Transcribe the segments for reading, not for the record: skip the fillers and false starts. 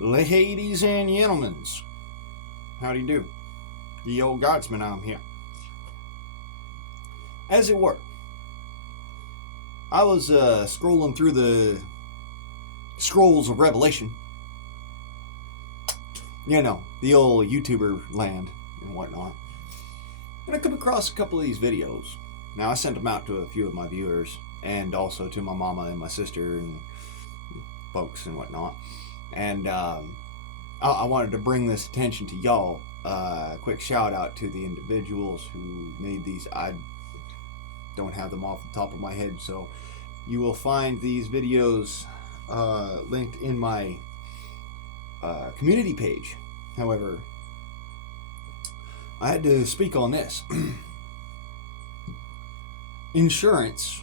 Ladies and gentlemen, how do you do? The old Godsman, I'm here. As it were, I was scrolling through the scrolls of Revelation. You know, the old YouTuber land and whatnot. And I come across a couple of these videos. Now, I sent them out to a few of my viewers and also to my mama and my sister and folks and whatnot. And I wanted to bring this attention to y'all. Quick shout out to the individuals who made these. I don't have them off the top of my head, so you will find these videos linked in my community page. However, I had to speak on this. Insurance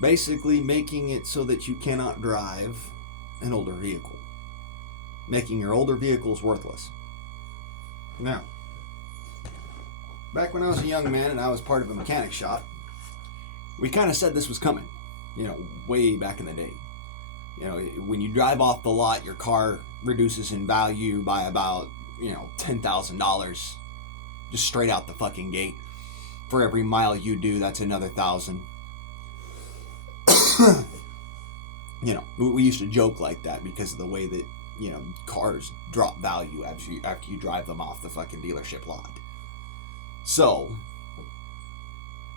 basically making it so that you cannot drive an older vehicle, making your older vehicles worthless. Now, back when I was a young man and I was part of a mechanic shop, we kind of said this was coming, way back in the day. When you drive off the lot, your car reduces in value by about, $10,000 just straight out the fucking gate. For every mile you do, that's another 1,000. We used to joke like that because of the way that, cars drop value after you drive them off the fucking dealership lot. So,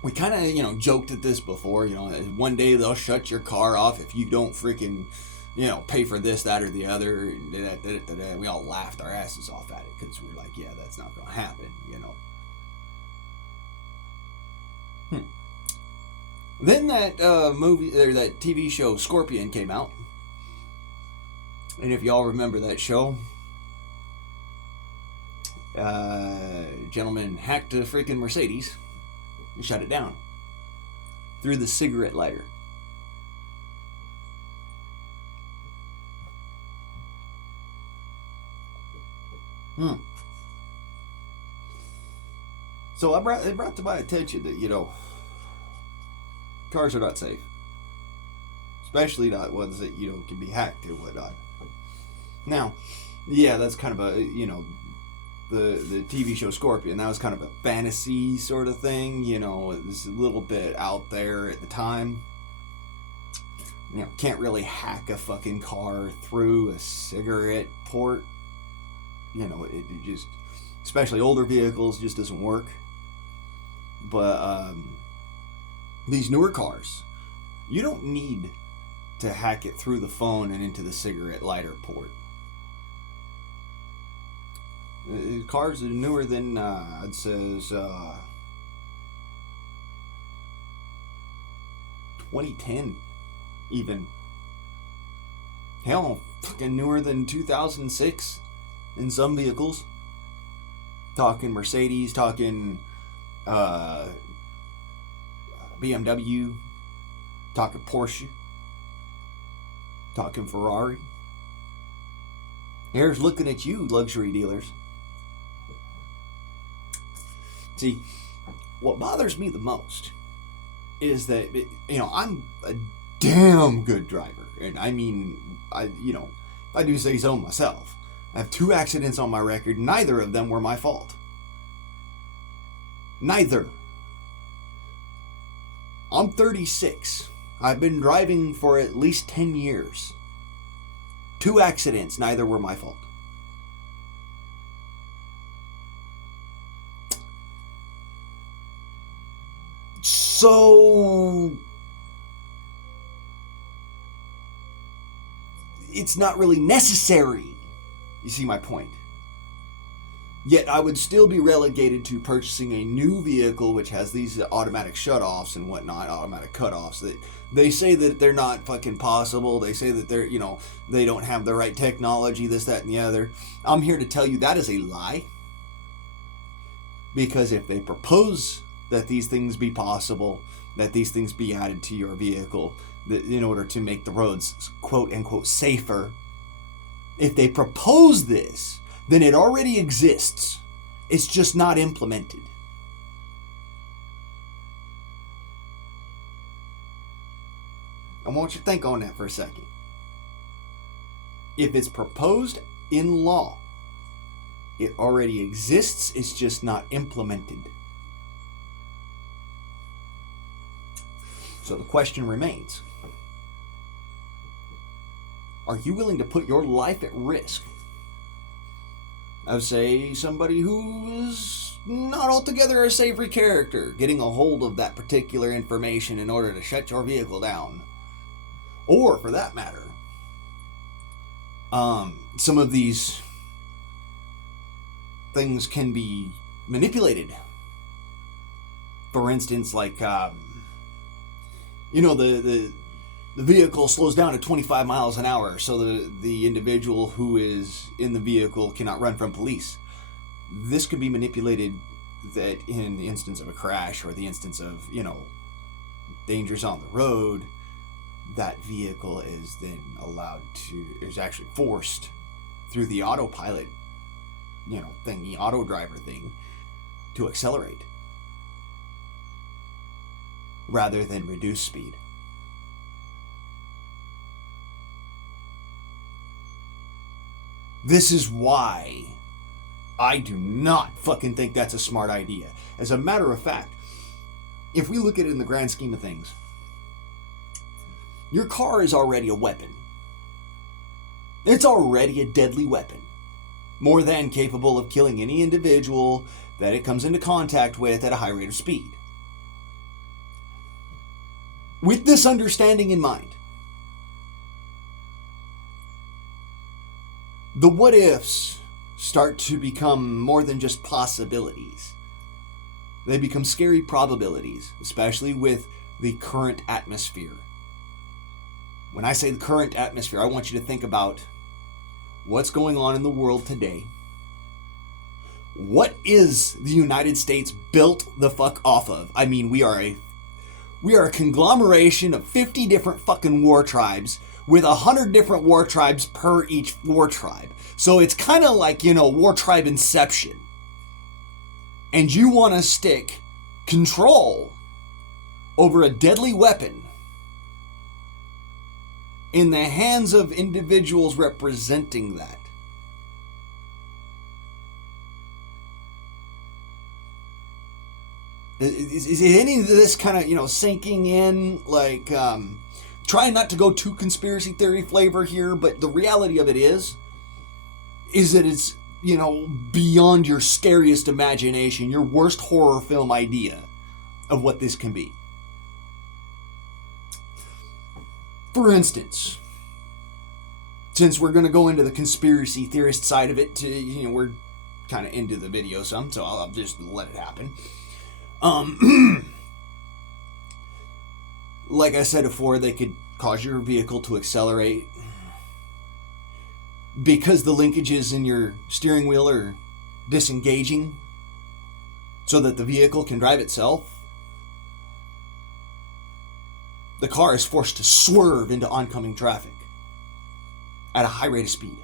we kind of, joked at this before, one day they'll shut your car off if you don't freaking, pay for this, that, or the other. And we all laughed our asses off at it because we were like, yeah, that's not going to happen, Then that movie, or that TV show Scorpion came out. And if y'all remember that show, gentleman hacked a freaking Mercedes and shut it down through the cigarette lighter. So it brought to my attention that, cars are not safe. Especially not ones that, can be hacked and whatnot. Now, yeah, that's kind of a, the TV show Scorpion, that was kind of a fantasy sort of thing, it was a little bit out there at the time. Can't really hack a fucking car through a cigarette port. It just, especially older vehicles, just doesn't work. But, these newer cars, you don't need to hack it through the phone and into the cigarette lighter port. Cars are newer than, it says, 2010, even. Hell, fucking newer than 2006 in some vehicles. Talking Mercedes, talking, BMW, talking Porsche, talking Ferrari. Here's looking at you, luxury dealers. See, what bothers me the most is that, I'm a damn good driver. And I mean, I do say so myself. I have 2 accidents on my record. Neither of them were my fault. Neither. I'm 36. I've been driving for at least 10 years. 2 accidents, neither were my fault. So, it's not really necessary. You see my point? Yet I would still be relegated to purchasing a new vehicle which has these automatic shutoffs and whatnot, automatic cutoffs. That they say that they're not fucking possible. They say that they're, they don't have the right technology, this, that, and the other. I'm here to tell you that is a lie. Because if they propose that these things be possible, that these things be added to your vehicle, that in order to make the roads quote unquote safer, if they propose this, then it already exists. It's just not implemented. I want you to think on that for a second. If it's proposed in law, it already exists, it's just not implemented. So the question remains, are you willing to put your life at risk of, say, somebody who's not altogether a savory character getting a hold of that particular information in order to shut your vehicle down? Or, for that matter, some of these things can be manipulated. For instance, like, the vehicle slows down to 25 miles an hour, so the individual who is in the vehicle cannot run from police. This could be manipulated that in the instance of a crash or the instance of, dangers on the road, that vehicle is then is actually forced through the autopilot, thingy, auto driver thing, to accelerate rather than reduce speed. This is why I do not fucking think that's a smart idea. As a matter of fact, if we look at it in the grand scheme of things, your car is already a weapon. It's already a deadly weapon, more than capable of killing any individual that it comes into contact with at a high rate of speed. With this understanding in mind, the what ifs start to become more than just possibilities. They become scary probabilities, especially with the current atmosphere. When I say the current atmosphere, I want you to think about what's going on in the world today. What is the United States built the fuck off of? I mean, we are a conglomeration of 50 different fucking war tribes with 100 different war tribes per each war tribe. So it's kind of like, war tribe inception. And you want to stick control over a deadly weapon in the hands of individuals representing that. Is any of this kind of, sinking in? Like, trying not to go too conspiracy theory flavor here, but the reality of it is that it's, beyond your scariest imagination, your worst horror film idea of what this can be. For instance, since we're going to go into the conspiracy theorist side of it, we're kind of into the video some, so I'll just let it happen. Like I said before, they could cause your vehicle to accelerate because the linkages in your steering wheel are disengaging so that the vehicle can drive itself. The car is forced to swerve into oncoming traffic at a high rate of speed.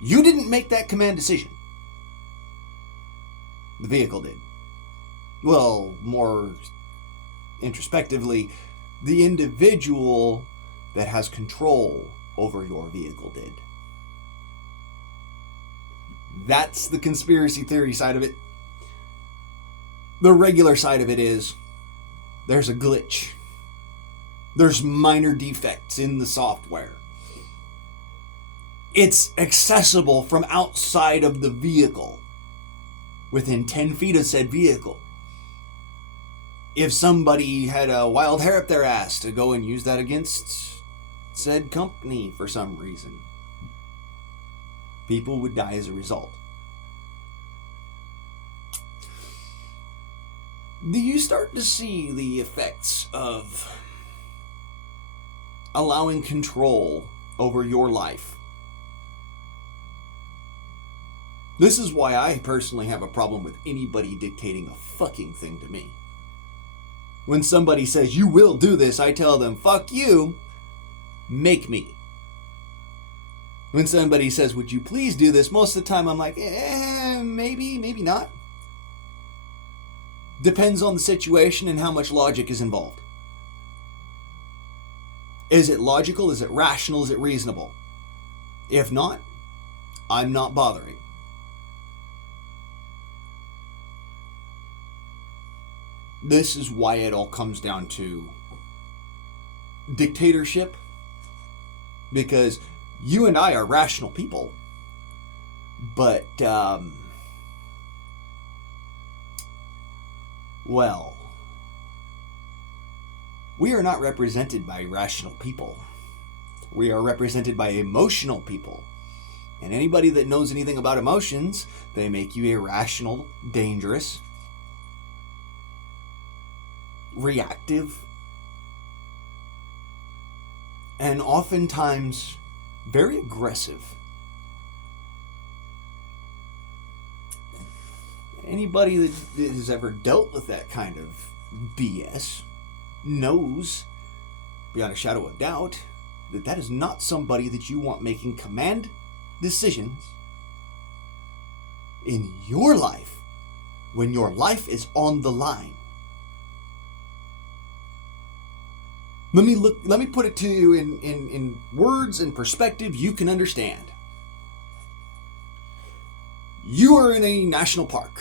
You didn't make that command decision. The vehicle did. Well, more introspectively, the individual that has control over your vehicle did. That's the conspiracy theory side of it. The regular side of it is there's a glitch. There's minor defects in the software. It's accessible from outside of the vehicle, within 10 feet of said vehicle. If somebody had a wild hair up their ass to go and use that against said company for some reason, people would die as a result. Do you start to see the effects of allowing control over your life? This is why I personally have a problem with anybody dictating a fucking thing to me. When somebody says, you will do this, I tell them, fuck you, make me. When somebody says, would you please do this, most of the time I'm like, maybe, maybe not. Depends on the situation and how much logic is involved. Is it logical? Is it rational? Is it reasonable? If not, I'm not bothering. This is why it all comes down to dictatorship, because you and I are rational people, but, well, we are not represented by rational people. We are represented by emotional people. And anybody that knows anything about emotions, they make you irrational, dangerous, reactive, and oftentimes very aggressive. Anybody that has ever dealt with that kind of BS knows, beyond a shadow of doubt, that that is not somebody that you want making command decisions in your life when your life is on the line. Let me put it to you in words and perspective you can understand. You are in a national park.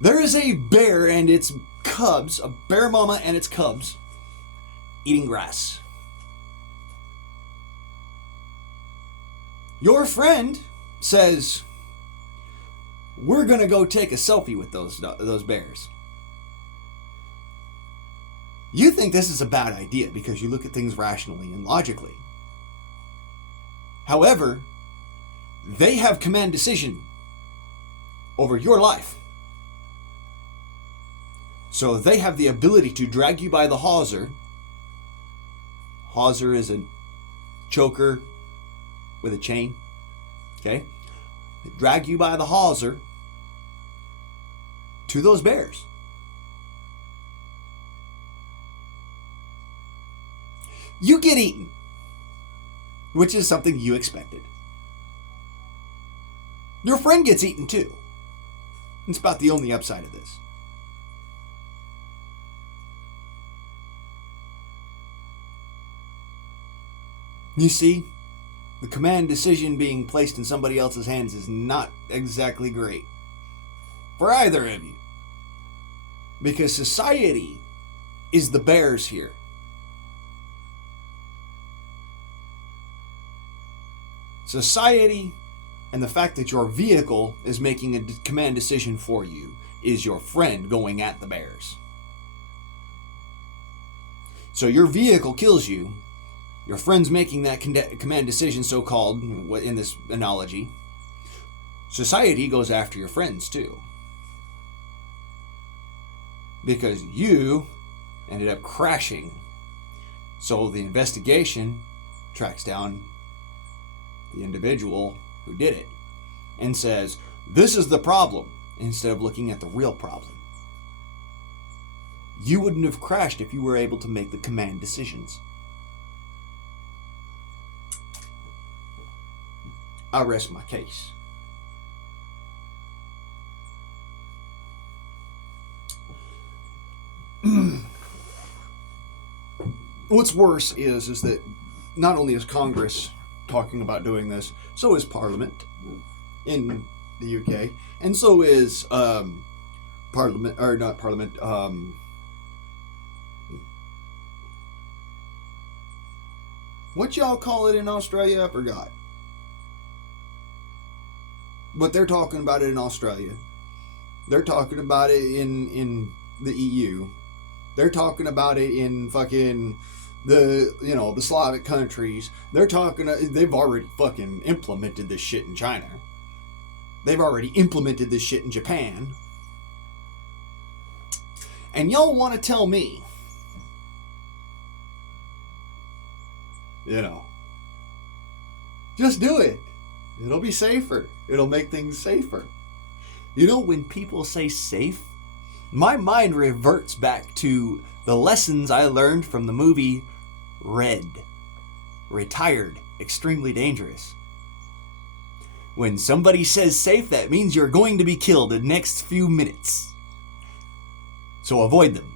There is a bear and its cubs, a bear mama and its cubs, eating grass. Your friend says, we're gonna go take a selfie with those bears. You think this is a bad idea because you look at things rationally and logically. However, they have command decision over your life. So they have the ability to drag you by the hawser. Hawser is a choker with a chain. Okay? They drag you by the hawser to those bears. You get eaten, which is something you expected. Your friend gets eaten too. It's about the only upside of this. You see, the command decision being placed in somebody else's hands is not exactly great for either of you. Because society is the bears here. Society and the fact that your vehicle is making a command decision for you is your friend going at the bears. So your vehicle kills you. Your friend's making that command decision, so-called, in this analogy. Society goes after your friends too. Because you ended up crashing. So the investigation tracks down the individual who did it and says, this is the problem, instead of looking at the real problem. You wouldn't have crashed if you were able to make the command decisions. I rest my case. What's worse is that not only is Congress talking about doing this, so is Parliament in the UK, and so is Parliament, or not Parliament, what y'all call it in Australia? I forgot. But they're talking about it in Australia. They're talking about it in the EU. They're talking about it in fucking the Slavic countries. They've already fucking implemented this shit in China. They've already implemented this shit in Japan. And y'all want to tell me, just do it. It'll be safer. It'll make things safer. When people say safe, my mind reverts back to the lessons I learned from the movie Red. Retired, Extremely Dangerous. When somebody says safe, that means you're going to be killed in the next few minutes. So avoid them.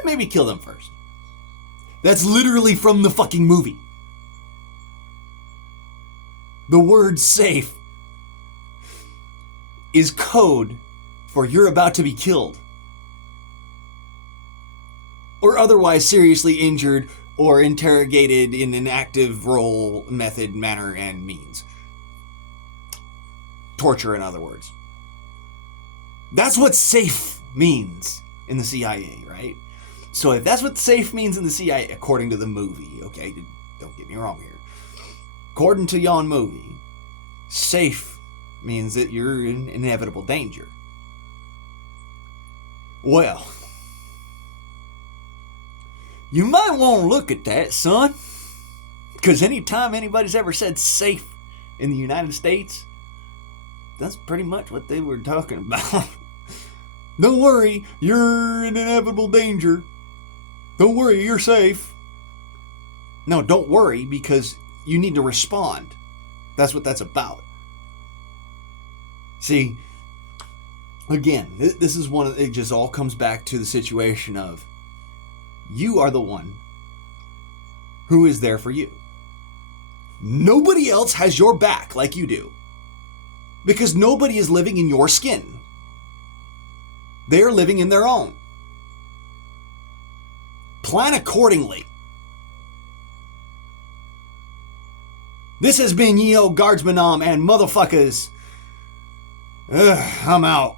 and maybe kill them first. That's literally from the fucking movie. The word safe is code for you're about to be killed. Or otherwise seriously injured or interrogated in an active role, method, manner, and means. Torture, in other words. That's what safe means in the CIA, right? So if that's what safe means in the CIA, according to the movie, okay, don't get me wrong here. According to yon movie, safe means that you're in inevitable danger. Well, you might want to look at that, son. Because anytime anybody's ever said safe in the United States, that's pretty much what they were talking about. Don't worry, you're in inevitable danger. Don't worry, you're safe. No, don't worry, because you need to respond. That's what that's about. See, again, this is one of, it just all comes back to the situation of you are the one who is there for you. Nobody else has your back like you do. Because nobody is living in your skin. They are living in their own. Plan accordingly. This has been Ye Old Guardsman and motherfuckers. I'm out.